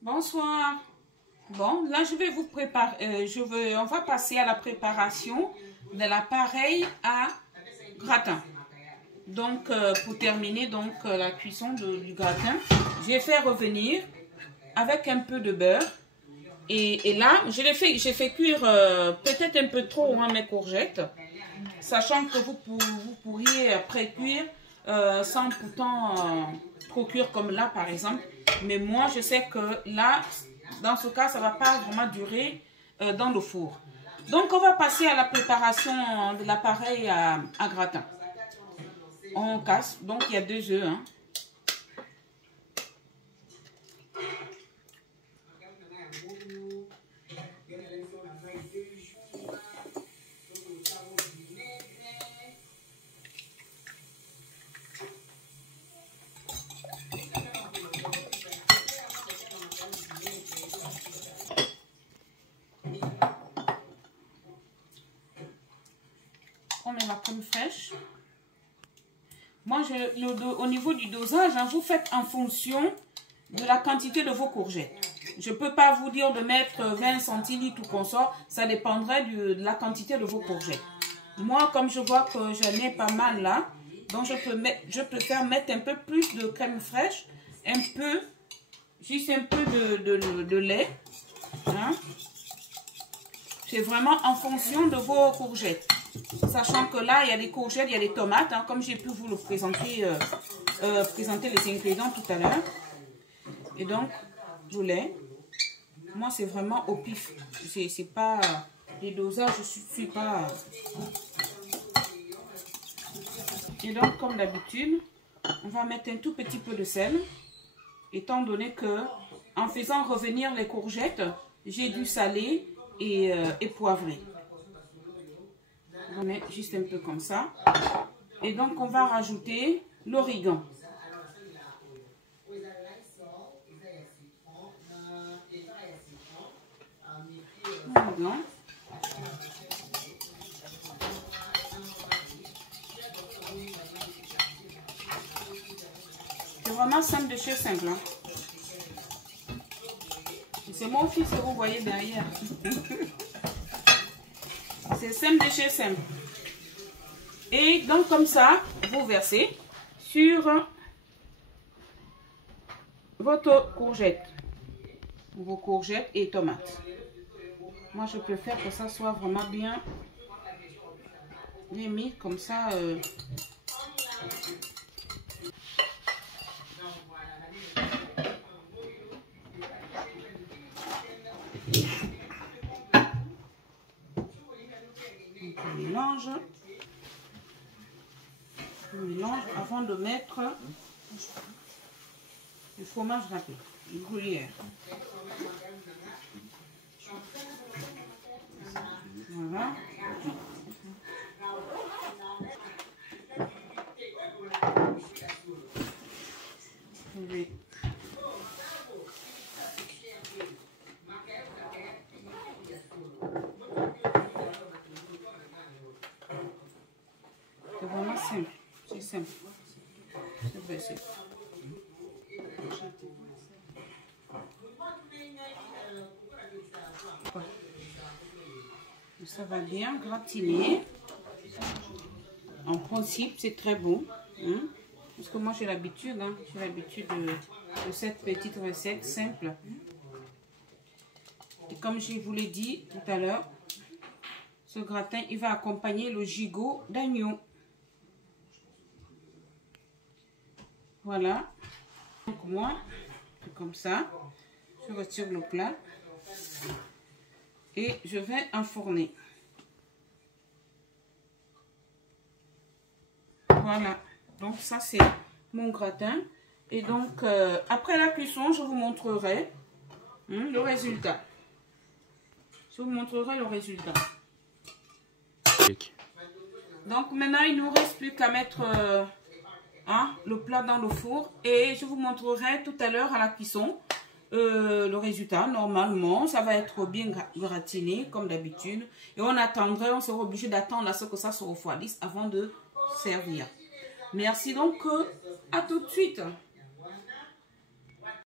Bonsoir. Bon, là je vais vous préparer, on va passer à la préparation de l'appareil à gratin. Donc pour terminer donc la cuisson du gratin, j'ai fait revenir avec un peu de beurre et là j'ai fait cuire peut-être un peu trop mes courgettes, sachant que vous pourriez pré-cuire sans pourtant trop cuire comme là par exemple. Mais moi je sais que là dans ce cas ça va pas vraiment durer dans le four. Donc on va passer à la préparation de l'appareil à gratin. On casse, donc il y a 2 œufs. Hein. On met la crème fraîche. Moi, au niveau du dosage, hein, vous faites en fonction de la quantité de vos courgettes. Je ne peux pas vous dire de mettre 20 centilitres ou qu'on sort. Ça dépendrait de la quantité de vos courgettes. Moi, comme je vois que j'en ai pas mal là, donc je préfère mettre un peu plus de crème fraîche, juste un peu de lait. Hein. C'est vraiment en fonction de vos courgettes. Sachant que là, il y a des courgettes, il y a des tomates, hein, comme j'ai pu vous le présenter, présenter les ingrédients tout à l'heure. Et donc, le lait, moi, c'est vraiment au pif. C'est pas les dosages, je ne suis pas. Et donc, comme d'habitude, on va mettre un tout petit peu de sel, étant donné que, en faisant revenir les courgettes, j'ai dû saler et poivrer. On met juste un peu comme ça. Et donc, on va rajouter l'origan. C'est vraiment simple de chez simple. Hein. C'est mon fils que vous voyez derrière. C'est simple de chez simple. Et donc comme ça, vous versez sur votre courgette. Vos courgettes et tomates. Moi, je préfère que ça soit vraiment bien mis comme ça. On mélange avant de mettre le fromage râpé, une gruyère. Voilà. C'est vraiment simple. C'est simple. C'est très simple. Ça va bien gratiner. En principe, c'est très bon. Hein? Parce que moi, j'ai l'habitude. Hein? J'ai l'habitude de cette petite recette simple. Et comme je vous l'ai dit tout à l'heure, ce gratin, il va accompagner le gigot d'agneau. Voilà. Donc moi, c'est comme ça. Je retire le plat. Et je vais enfourner. Voilà. Donc ça, c'est mon gratin. Et donc, après la cuisson, je vous montrerai le résultat. Je vous montrerai le résultat. Donc maintenant, il ne nous reste plus qu'à mettre le plat dans le four. Et je vous montrerai tout à l'heure à la cuisson le résultat. Normalement, ça va être bien gratiné comme d'habitude. Et on sera obligé d'attendre à ce que ça se refroidisse avant de servir. Merci donc, à tout de suite.